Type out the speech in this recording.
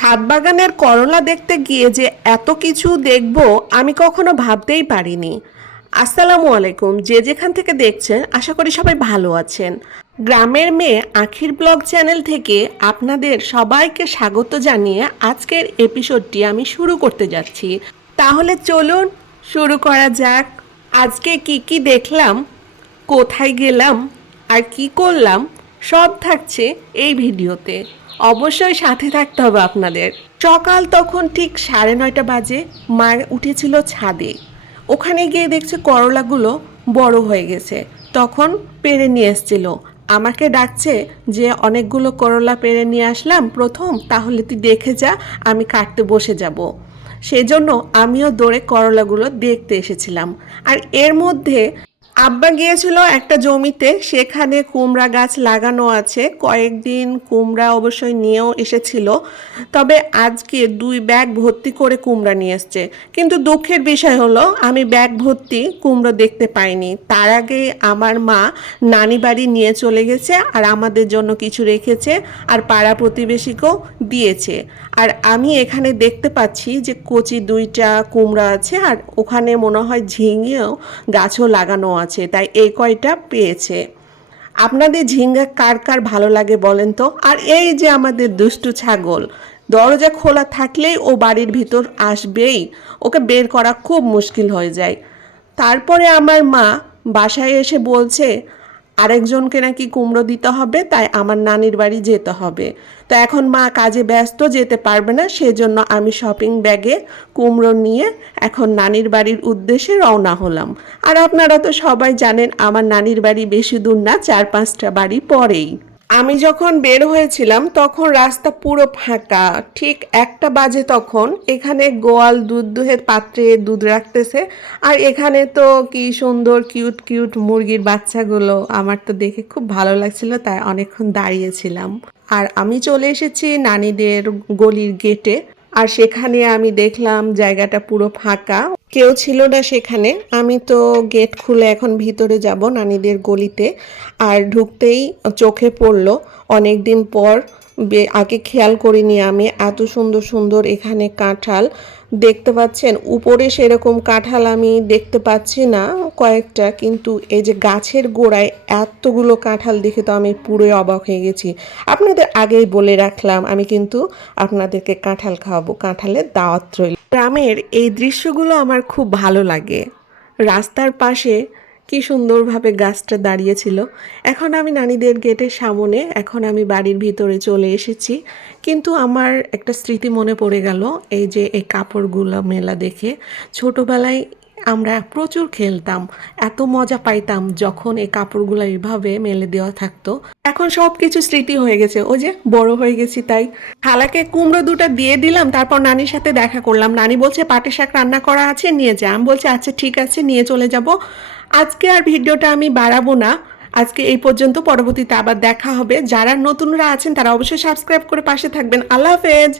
ছাদ বাগানের করলা দেখতে গিয়ে যে এত কিছু দেখব আমি কখনো ভাবতেই পারিনি। আসসালামু আলাইকুম, যে যেখান থেকে দেখছেন আশা করি সবাই ভালো আছেন। গ্রামের মেয়ে আখির ব্লগ চ্যানেল থেকে আপনাদের সবাইকে স্বাগত জানিয়ে আজকের এপিসোডটি আমি শুরু করতে যাচ্ছি। তাহলে চলুন শুরু করা যাক। আজকে কি কি দেখলাম, কোথায় গেলাম আর কি করলাম সব থাকছে এই ভিডিওতে। অবশ্যই সাথে থাকতে হবে আপনাদের। সকাল তখন ঠিক 9:30 বাজে। মা উঠেছিল ছাদে, ওখানে গিয়ে দেখছে করলাগুলো বড় হয়ে গেছে। তখন পেড়ে নিয়ে এসছিল, আমাকে ডাকছে যে অনেকগুলো করলা পেড়ে নিয়ে আসলাম প্রথম, তাহলে তুই দেখে যা, আমি কাটতে বসে যাব। সেজন্য আমিও দৌড়ে করলাগুলো দেখতে এসেছিলাম। আর এর মধ্যে আব্বা গিয়েছিল একটা জমিতে, সেখানে কুমড়া গাছ লাগানো আছে। কয়েকদিন কুমড়া অবশ্যই নিয়েও এসেছিল, তবে আজকে 2 ব্যাগ ভর্তি করে কুমড়া নিয়ে এসছে। কিন্তু দুঃখের বিষয় হলো আমি ব্যাগ ভর্তি কুমড়ো দেখতে পাইনি। তার আগে আমার মা নানি বাড়ি নিয়ে চলে গেছে, আর আমাদের জন্য কিছু রেখেছে, আর পাড়া প্রতিবেশীকেও দিয়েছে। আর আমি এখানে দেখতে পাচ্ছি যে কচি 2টা কুমড়া আছে, আর ওখানে মনে হয় ঝিঙেও গাছও লাগানো আছে, তাই এই কয়টা পেয়েছে। আপনাদের ঝিঙ্গা কার কার ভালো লাগে বলেন তো। আর এই যে আমাদের দুষ্টু ছাগল, দরজা খোলা থাকলেই ও বাড়ির ভিতর আসবেই, ওকে বের করা খুব মুশকিল হয়ে যায়। তারপরে আমার মা বাসায় এসে বলছে আরেকজনকে নাকি কুমড়ো দিতে হবে, তাই আমার নানির বাড়ি যেতে হবে। তো এখন মা কাজে ব্যস্ত, যেতে পারবে না, সেজন্য আমি শপিং ব্যাগে কুমড়ো নিয়ে এখন নানির বাড়ির উদ্দেশ্যে রওনা হলাম। আর আপনারা তো সবাই জানেন আমার নানির বাড়ি বেশি দূর না, 4-5টা বাড়ি পরেই। আমি যখন বের হয়েছিলাম তখন রাস্তা পুরো ফাঁকা। ঠিক 1টা বাজে তখন এখানে গোয়াল দুধ দুহের পাত্রে দুধ রাখতেছে। আর এখানে তো কি সুন্দর কিউট কিউট মুরগির বাচ্চাগুলো, আমার তো দেখে খুব ভালো লাগছিল, তাই অনেকক্ষণ দাঁড়িয়েছিলাম। আর আমি চলে এসেছি নানিদের গলির গেটে। আর সেখানে আমি দেখলাম জায়গাটা পুরো ফাঁকা, কেউ ছিল না সেখানে। আমি তো গেট খুলে এখন ভিতরে যাব নানিদের গলিতে। আর ঢুকতেই চোখে পড়লো, অনেক দিন পর আগে খেয়াল করিনি আমি, এত সুন্দর সুন্দর এখানে কাঁঠাল দেখতে পাচ্ছেন। উপরে সেরকম কাঁঠাল আমি দেখতে পাচ্ছি না কয়েকটা, কিন্তু এই যে গাছের গোড়ায় এতগুলো কাঁঠাল দেখে তো আমি পুরোই অবাক হয়ে গেছি। আপনাদের আগেই বলে রাখলাম আমি কিন্তু আপনাদেরকে কাঁঠাল খাওয়াবো, কাঁঠালের দাওয়াত রইল। গ্রামের এই দৃশ্যগুলো আমার খুব ভালো লাগে। রাস্তার পাশে কি সুন্দরভাবে গাছটা দাঁড়িয়েছিল। এখন আমি নানিদের গেটের সামনে, এখন আমি বাড়ির ভিতরে চলে এসেছি। কিন্তু আমার একটা স্মৃতি মনে পড়ে গেল, এই যে এই কাপড়গুলো মেলা দেখে। ছোটোবেলায় আমরা প্রচুর খেলতাম, এত মজা পাইতাম যখন এই কাপড়গুলো এইভাবে মেলে দেওয়া থাকতো। এখন সব কিছু স্মৃতি হয়ে গেছে, ওই যে বড় হয়ে গেছি তাই। খালাকে কুমড়ো 2টা দিয়ে দিলাম, তারপর নানির সাথে দেখা করলাম। নানি বলছে পাটের শাক রান্না করা আছে, নিয়ে যা। আমি বলছি আচ্ছা ঠিক আছে, নিয়ে চলে যাব। আজকে আর ভিডিওটা আমি বাড়াবো না, আজকে এই পর্যন্ত। পরবর্তীতে আবার দেখা হবে। যারা নতুনরা আছেন তারা অবশ্যই সাবস্ক্রাইব করে পাশে থাকবেন। আল্লাহ হাফেজ।